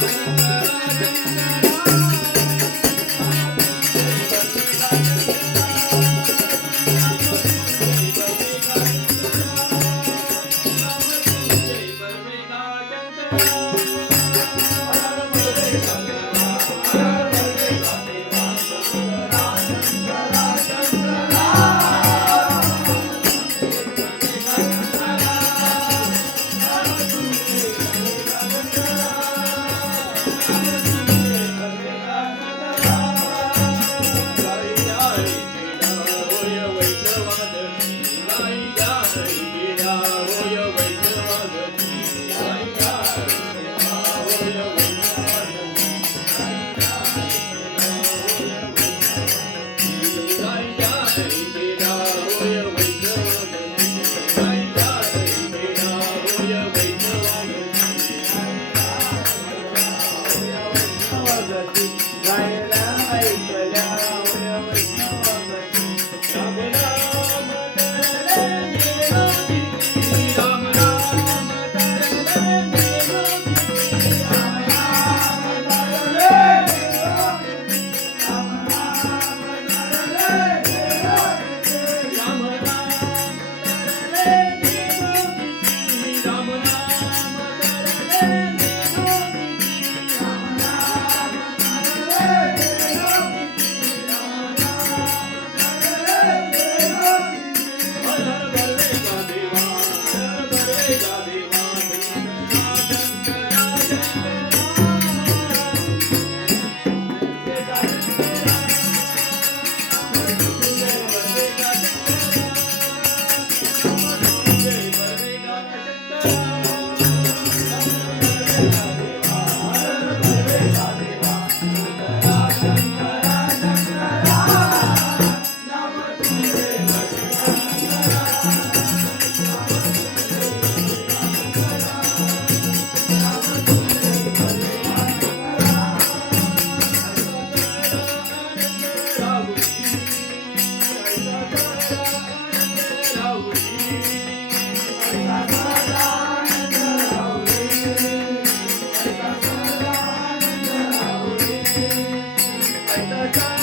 Thank you. like the